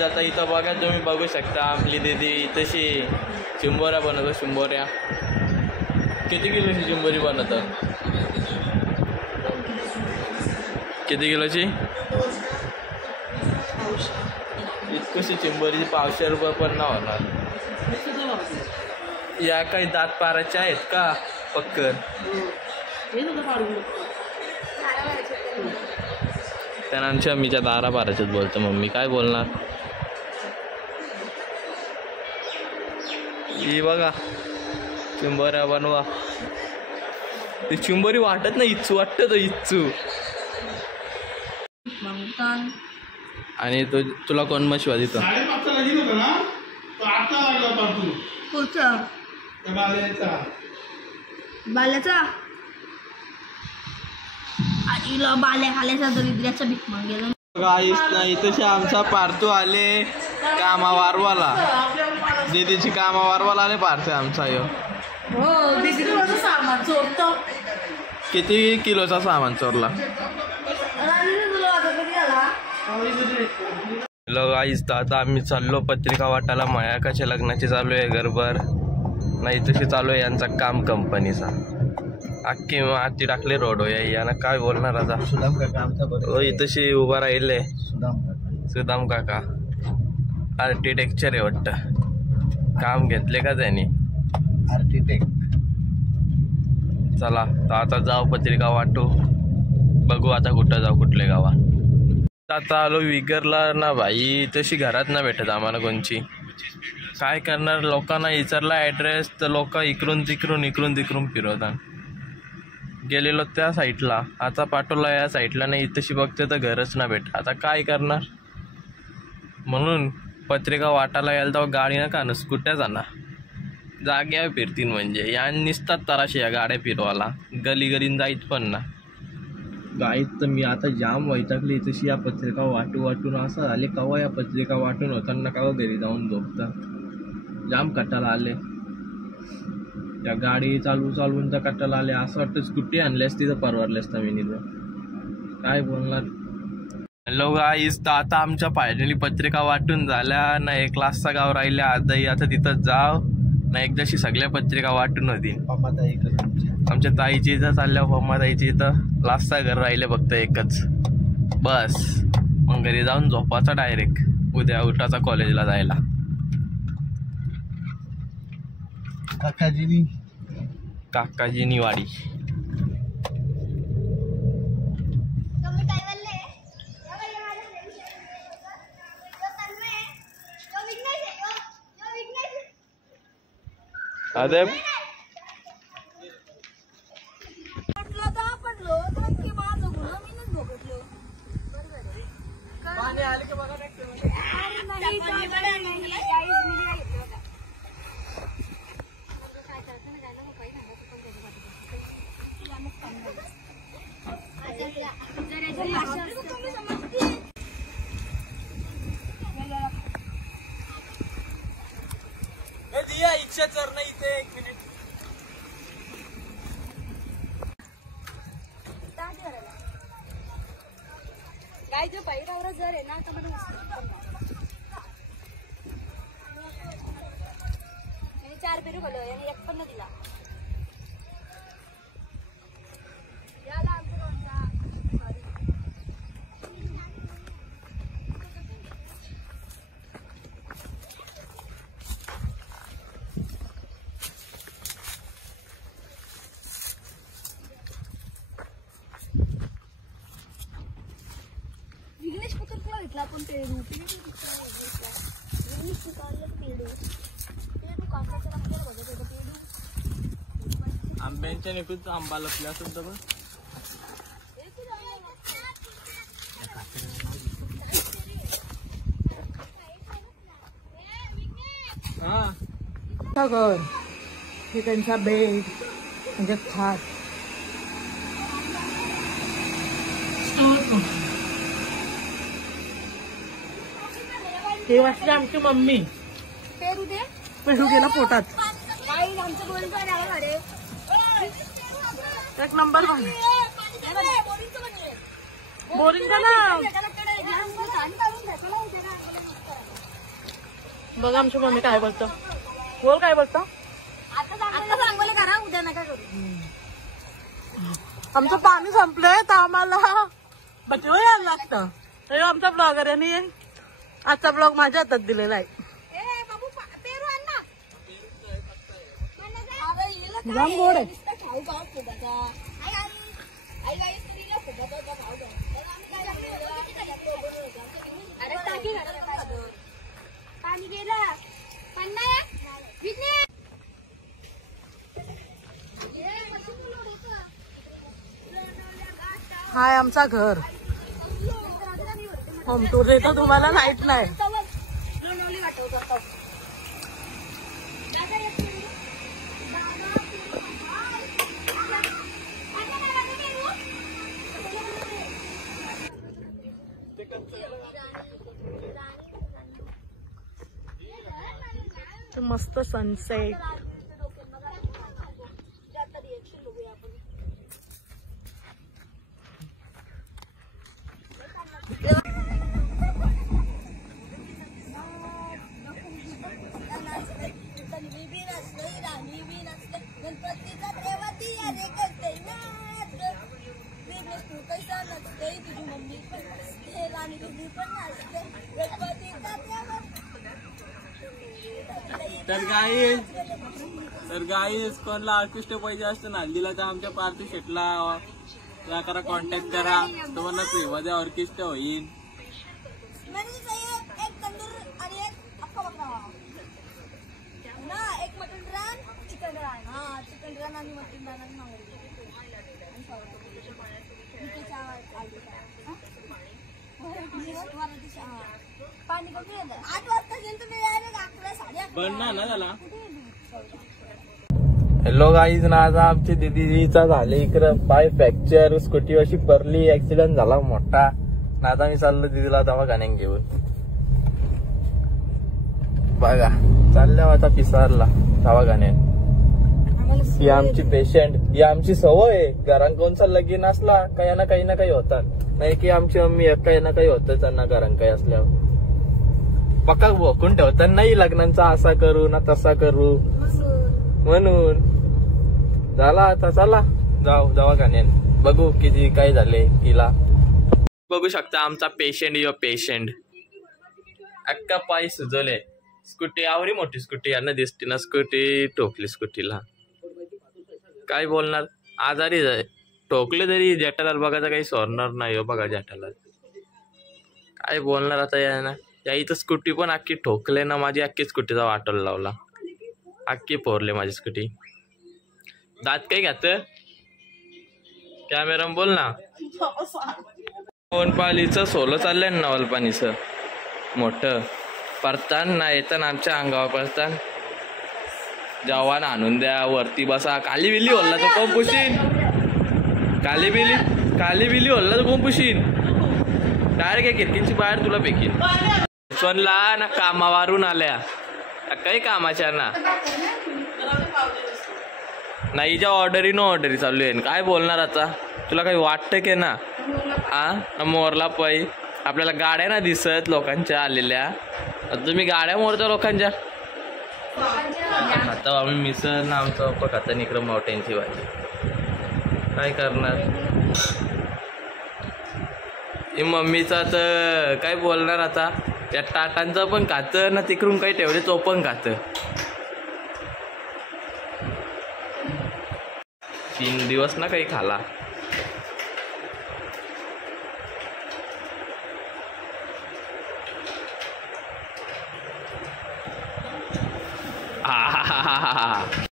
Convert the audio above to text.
आता इथं बघा तुम्ही बघू शकता आपली दीदी तशी चिंबोऱ्या बनवतो. चिंबोऱ्या किती किलोची चिंबोरी बनवतात? किती किलोची? इतकीशी चिंबोरीची 500 रुपये पण नाही होणार. या काही दात पाराचे आहेत का पक्कन? त्यांना आमच्या मीच्या दारा पाराच्याच बोलतो. मम्मी काय बोलणार? ही बघा चिंबोऱ्या बनवा. ती चिंबोरी वाटत नाही, इच्छू वाटत तो इच्छू. आणि तो तुला कोण मशिवा देतो? बाल्याचा आईला बाल्या खाल्याचा दरिद्र्याचा भीक मागेला. काहीच नाही. तसे आमचा पार्थू आले कामा वारवाला. दीदीची कामा वारवाला आले पार्थ आमचा. यो सामान चोरतो. किती किलोचा सामान चोरला? गाईस आता आम्ही चाललो पत्रिका वाटायला. मयाकाच्या लग्नाची चालू आहे गरबर. नाही तशी चालू आहे यांचा काम कंपनीचा. अख्खी आती टाकले रोड हो. यानं काय बोलणार आता? सुदाम काका तशी उभा राहिले. सुदाम काका आर्किटेक्चर आहे वाटतं. काम घेतले का त्यांनी आर्किटेक्ट. चला तर आता जाऊ पत्रिका वाटू. बघू आता कुठं जाऊ, कुठले गावात. आता आलो विगरला ना भाई. तशी घरात ना भेटत आम्हाला कोणची. काय करणार? लोकांना विचारला ॲड्रेस तर लोक इकडून तिकडून फिरवतात. गेलेलो त्या साईडला, आता पाठवला या साईडला. नाही तशी बघते तर घरच ना भेट. आता काय करणार? म्हणून पत्रिका वाटायला यायला तर गाडी नका ना स्कूट्या जाणार. जाग्या फिरतील म्हणजे या निसतात तराशी या गाड्या फिरवायला. गलीगलीन जाईत पण ना गाईत. तर मी आता जाम वैतागली तशी या पत्रिका वाटून असं आले. कवा या पत्रिका वाटून होताना कवा घरी जाऊन झोपता. जाम कटाला आले. या गाडी चालवून तर कटाला आले. असं वाटतं स्कूटी आणल्यास तिथं परवरल्यास तर मी निघून काय बोलणार. हॅलो गाईस, तर आता आमच्या फायनली पत्रिका वाटून झाल्या ना. एक क्लासचा गाव राहिल्या आजही. आता तिथं जाव ना. एकदाशी सगळ्या पत्रिका वाटून होती. आमच्या ताईची इथं चालल्या. पम्मा ताईची इथं लास्टचा घर राहिले फक्त एकच बस. मग घरी जाऊन झोपाचा डायरेक्ट. उद्या उठाचा कॉलेजला जायला. काकाजीनी वाडी. अरे इच्छा चर नाही इथे 1 मिनिट. काय जो पहिला जर आहे ना तर मला 4 पेरू खाल्लं आणि 1 पण दिला. विघ्नेश पुतळा घेतला पण पेरू आंब्यांच्या निकून आंबा लपला असेल तर घर हे त्यांचा बेड म्हणजे खाट. हे वाचले आमची मम्मी. पेरू गेला पोटात. एक नंबर बोरिंग ना बघा आमची मम्मी काय बोलतो. बोल काय बोलतो. आमचं पाणी संपलंय तर आम्हाला बचव यायला लागतं. तरी आमचा ब्लॉगर यांनी आजचा ब्लॉग माझ्या हातात दिलेला आहे. जाम गोड आहे. पाणी गेला हाय आमचा घर. होम टूर देतो तुम्हाला. नाईट नाही. मस्त सनसेट. तर गाईस कोणला आर्टिस्ट पाहिजे असतं नांदीला तर आमच्या पार्टी शेटला त्या करा कॉन्टॅक्ट करा. तुम्हाला फ्रीमध्ये ऑर्केस्ट्रा होईल. एक मटन रान चिकन रान. चिकन रान आणि मटन रान पाणी कमी येतं. 8 वाजता गेलं तुम्ही बनणार ना झाला. हॅलो गाईज ना आता आमची दिदीचा झाले इकडं पाय फ्रॅक्चर. स्कूटी अशी पडली. ऍक्सिडेंट झाला मोठा. ना आता मी चाललो दिदीला दवाखान्यात घेऊन. बघा चालल्या आता पिसारला दवाखान्यात. ही आमची पेशंट. ही आमची सवय आहे. घरात कोणचा लगीन असला काही ना काही होतात. नाही की आमची मम्मी काही ना काही होतं त्यांना घरात काही असल्यावर पक्का भोकून ठेवतात. नाही लग्नांचा असा करू ना तसा करू म्हणून. झाला आता चला जाऊ दवाखान्यात. बघू किती काय झाले तिला. बघू शकता आमचा पेशंट. यो पेशंट अक्का पाय सुजवले. स्कूटी आवरी मोठी स्कूटी यांना दिसते ना. स्कूटी ठोकली स्कूटीला. काय बोलणार. आजारी जाय ठोकले तरी जेठालाल बघायचा काही सोडणार नाही. हो बघा जेठालाल काय बोलणार आता. या इथं स्कूटी पण अख्खी ठोकले ना. माझी अख्खी स्कूटीचा वाटोल लावला. अख्खी पोरले माझी स्कूटी. दात काय घात कॅमेरा बोल ना. पालीचं सोलं चाललंय ना नवलपाणीचं मोठं. परतान ना येतं आमच्या अंगावर परतान. जवान आणून द्या वरती बसा. काली बिली होल्ला तर कोण पुशीन. काली बिली होल्ला तर कोण पुशीन. डायरेक्ट या खिडकीची बाहेर तुला फेकीन. सोनला ना कामावरून आल्या काही कामाच्या ना. नाही ज्या ऑर्डरी चालू आहे. काय बोलणार आता. तुला काही वाटतं की ना. मोरला पै आपल्याला गाड्या ना दिसत लोकांच्या आलेल्या. तुम्ही गाड्या मोरता लोकांच्या. खाता आम्ही मिसळ ना आमचा पप्पा खाता इकडं मोठ्यांची भाजी. काय करणार. मम्मीचा तर काय बोलणार आता. त्या टाटांचं पण खातं ना तिकडून काही ठेवले तो पण खातं. 3 दिवस ना काही खाला.